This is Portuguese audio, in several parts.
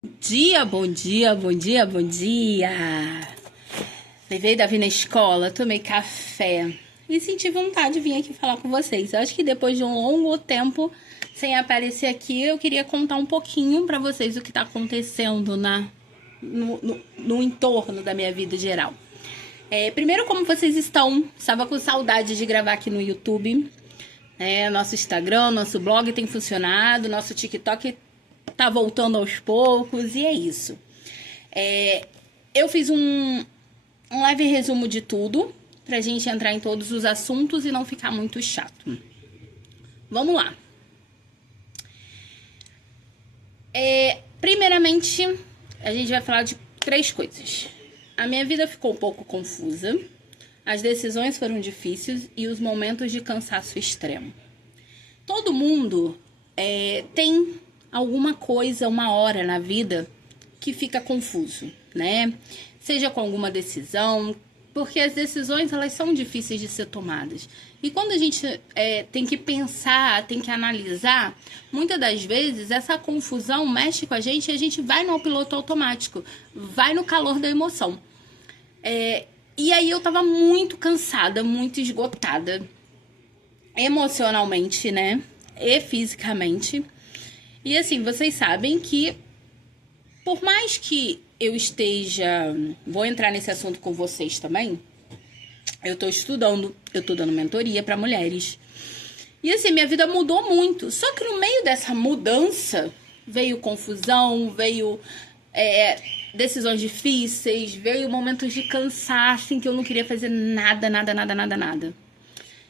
Dia, bom dia, bom dia, bom dia. Levei Davi na escola, tomei café e senti vontade de vir aqui falar com vocês. Eu acho que depois de um longo tempo sem aparecer aqui, eu queria contar um pouquinho pra vocês o que tá acontecendo no entorno da minha vida geral. Primeiro, como vocês estão? Estava com saudade de gravar aqui no YouTube. Nosso Instagram, nosso blog tem funcionado, nosso TikTok tá voltando aos poucos e é isso. Eu fiz um leve resumo de tudo pra gente entrar em todos os assuntos e não ficar muito chato. Vamos lá. Primeiramente, a gente vai falar de 3 coisas. A minha vida ficou um pouco confusa, as decisões foram difíceis e os momentos de cansaço extremo. Todo mundo tem alguma coisa, uma hora na vida que fica confuso, né? Seja com alguma decisão, porque as decisões elas são difíceis de ser tomadas. E quando a gente tem que pensar, tem que analisar, muitas das vezes essa confusão mexe com a gente e a gente vai no piloto automático, vai no calor da emoção. E aí eu tava muito cansada, muito esgotada, emocionalmente, né? E fisicamente. E assim, vocês sabem que por mais que eu esteja... Vou entrar nesse assunto com vocês também. Eu tô estudando, eu tô dando mentoria para mulheres. E assim, minha vida mudou muito. Só que no meio dessa mudança veio confusão, veio decisões difíceis, veio momentos de cansaço em que eu não queria fazer nada.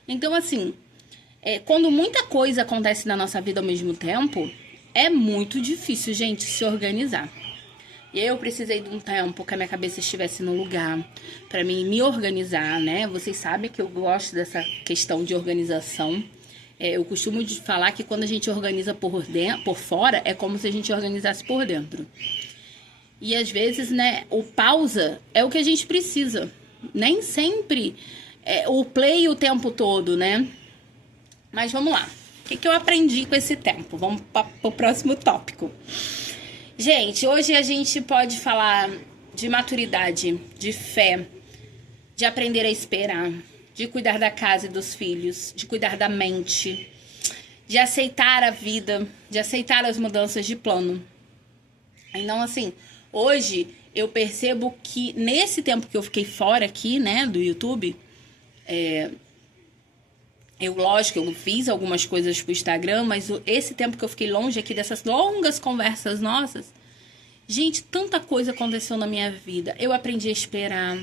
Então assim, quando muita coisa acontece na nossa vida ao mesmo tempo, é muito difícil, gente, se organizar. E eu precisei de um tempo que a minha cabeça estivesse no lugar pra mim me organizar, né? Vocês sabem que eu gosto dessa questão de organização. Eu costumo de falar que quando a gente organiza por fora, é como se a gente organizasse por dentro. E às vezes, né, o pausa é o que a gente precisa. Nem sempre o play o tempo todo, né? Mas vamos lá. O que eu aprendi com esse tempo? Vamos para o próximo tópico. Gente, hoje a gente pode falar de maturidade, de fé, de aprender a esperar, de cuidar da casa e dos filhos, de cuidar da mente, de aceitar a vida, de aceitar as mudanças de plano. Então, assim, hoje eu percebo que nesse tempo que eu fiquei fora aqui, né, do YouTube, lógico, eu fiz algumas coisas pro Instagram, mas esse tempo que eu fiquei longe aqui dessas longas conversas nossas, gente, tanta coisa aconteceu na minha vida. Eu aprendi a esperar,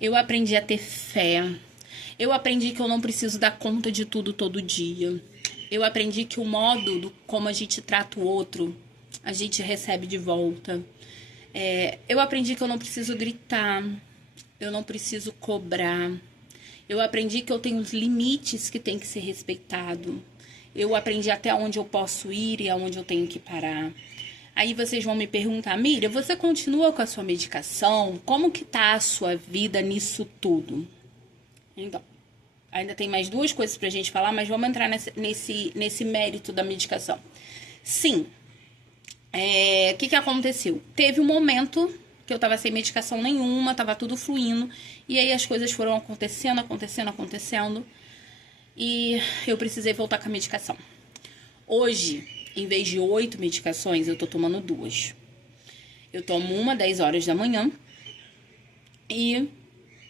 eu aprendi a ter fé, eu aprendi que eu não preciso dar conta de tudo todo dia. Eu aprendi que o modo como a gente trata o outro, a gente recebe de volta. Eu aprendi que eu não preciso gritar, eu não preciso cobrar. Eu aprendi que eu tenho os limites que tem que ser respeitado. Eu aprendi até onde eu posso ir e aonde eu tenho que parar. Aí vocês vão me perguntar, Miriam, você continua com a sua medicação? Como que tá a sua vida nisso tudo? Então, ainda tem mais 2 coisas pra gente falar, mas vamos entrar nesse mérito da medicação. Sim. O que aconteceu? Teve um momento que eu tava sem medicação nenhuma, tava tudo fluindo, e aí as coisas foram acontecendo, e eu precisei voltar com a medicação. Hoje, em vez de 8 medicações, eu tô tomando 2. Eu tomo uma 10 horas da manhã e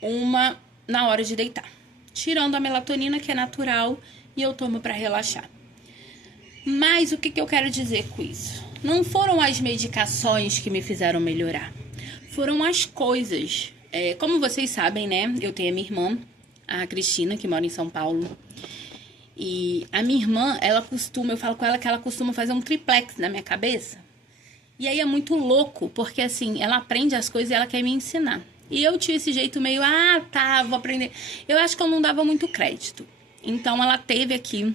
uma na hora de deitar. Tirando a melatonina, que é natural, e eu tomo pra relaxar. Mas o que eu quero dizer com isso? Não foram as medicações que me fizeram melhorar. Foram as coisas. Como vocês sabem, né? Eu tenho a minha irmã, a Cristina, que mora em São Paulo. E a minha irmã, eu falo com ela que ela costuma fazer um triplex na minha cabeça. E aí é muito louco, porque assim, ela aprende as coisas e ela quer me ensinar. E eu tinha esse jeito meio, vou aprender. Eu acho que eu não dava muito crédito. Então ela teve aqui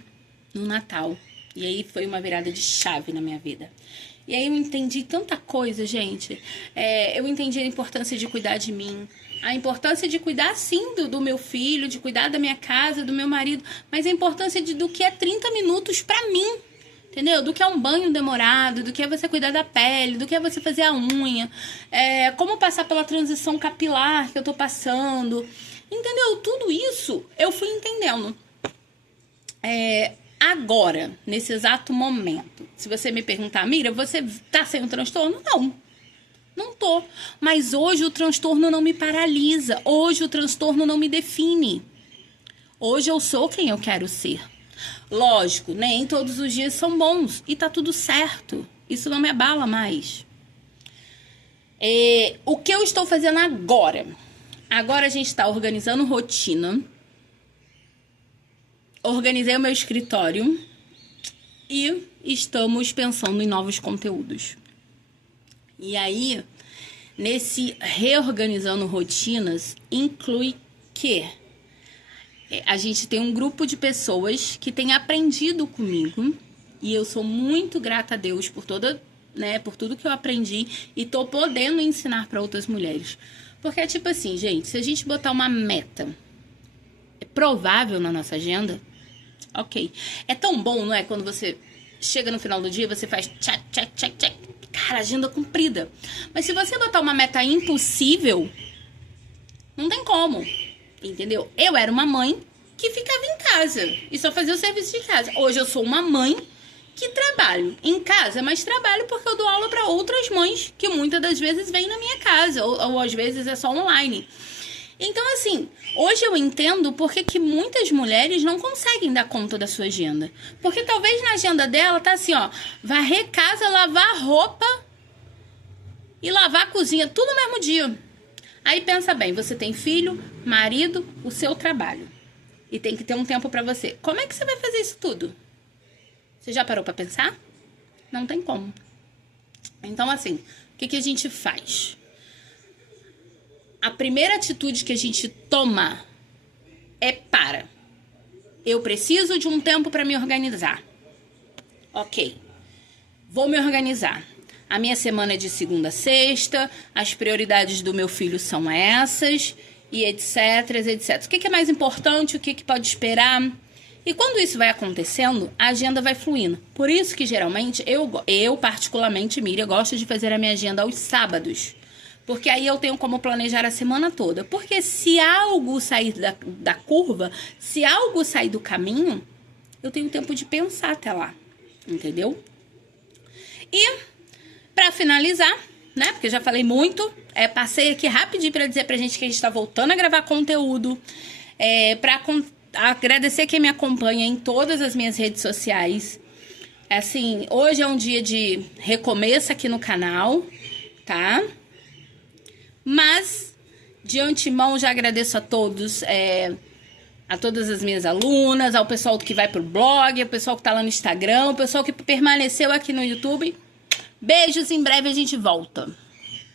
no Natal. E aí foi uma virada de chave na minha vida. E aí eu entendi tanta coisa, gente. Eu entendi a importância de cuidar de mim. A importância de cuidar, sim, do meu filho, de cuidar da minha casa, do meu marido. Mas a importância do que é 30 minutos pra mim. Entendeu? Do que é um banho demorado, do que é você cuidar da pele, do que é você fazer a unha, como passar pela transição capilar que eu tô passando. Entendeu? Tudo isso eu fui entendendo. Agora, nesse exato momento, se você me perguntar, Mira, você tá sem um transtorno? Não. Não tô. Mas hoje o transtorno não me paralisa. Hoje o transtorno não me define. Hoje eu sou quem eu quero ser. Lógico, nem todos os dias são bons. E tá tudo certo. Isso não me abala mais. O que eu estou fazendo agora? Agora a gente está organizando rotina. Organizei o meu escritório. E estamos pensando em novos conteúdos. E aí, nesse reorganizando rotinas, inclui que a gente tem um grupo de pessoas que tem aprendido comigo. E eu sou muito grata a Deus por por tudo que eu aprendi e tô podendo ensinar para outras mulheres. Porque é tipo assim, gente, se a gente botar uma meta provável na nossa agenda, ok. É tão bom, não é? Quando você chega no final do dia, você faz check, check, check, check. Cara, agenda comprida. Mas se você botar uma meta impossível, não tem como. Entendeu? Eu era uma mãe que ficava em casa e só fazia o serviço de casa. Hoje eu sou uma mãe que trabalho em casa, mas trabalho porque eu dou aula para outras mães que muitas das vezes vêm na minha casa, ou às vezes é só online. Então, assim, hoje eu entendo porque que muitas mulheres não conseguem dar conta da sua agenda. Porque talvez na agenda dela tá assim, ó, varrer casa, lavar roupa e lavar a cozinha, tudo no mesmo dia. Aí pensa bem, você tem filho, marido, o seu trabalho. E tem que ter um tempo pra você. Como é que você vai fazer isso tudo? Você já parou pra pensar? Não tem como. Então, assim, o que a gente faz? A primeira atitude que a gente toma é eu preciso de um tempo para me organizar. Ok, vou me organizar. A minha semana é de segunda a sexta, as prioridades do meu filho são essas, e etc, etc. O que é mais importante, o que pode esperar? E quando isso vai acontecendo, a agenda vai fluindo. Por isso que, geralmente, eu particularmente, Miriam, gosto de fazer a minha agenda aos sábados. Porque aí eu tenho como planejar a semana toda. Porque se algo sair da curva, se algo sair do caminho, eu tenho tempo de pensar até lá. Entendeu? E, pra finalizar, né? Porque já falei muito, passei aqui rapidinho pra dizer pra gente que a gente tá voltando a gravar conteúdo. Agradecer quem me acompanha em todas as minhas redes sociais. Assim, hoje é um dia de recomeço aqui no canal, tá? Mas, de antemão, já agradeço a todos, a todas as minhas alunas, ao pessoal que vai pro blog, ao pessoal que tá lá no Instagram, ao pessoal que permaneceu aqui no YouTube. Beijos, em breve a gente volta.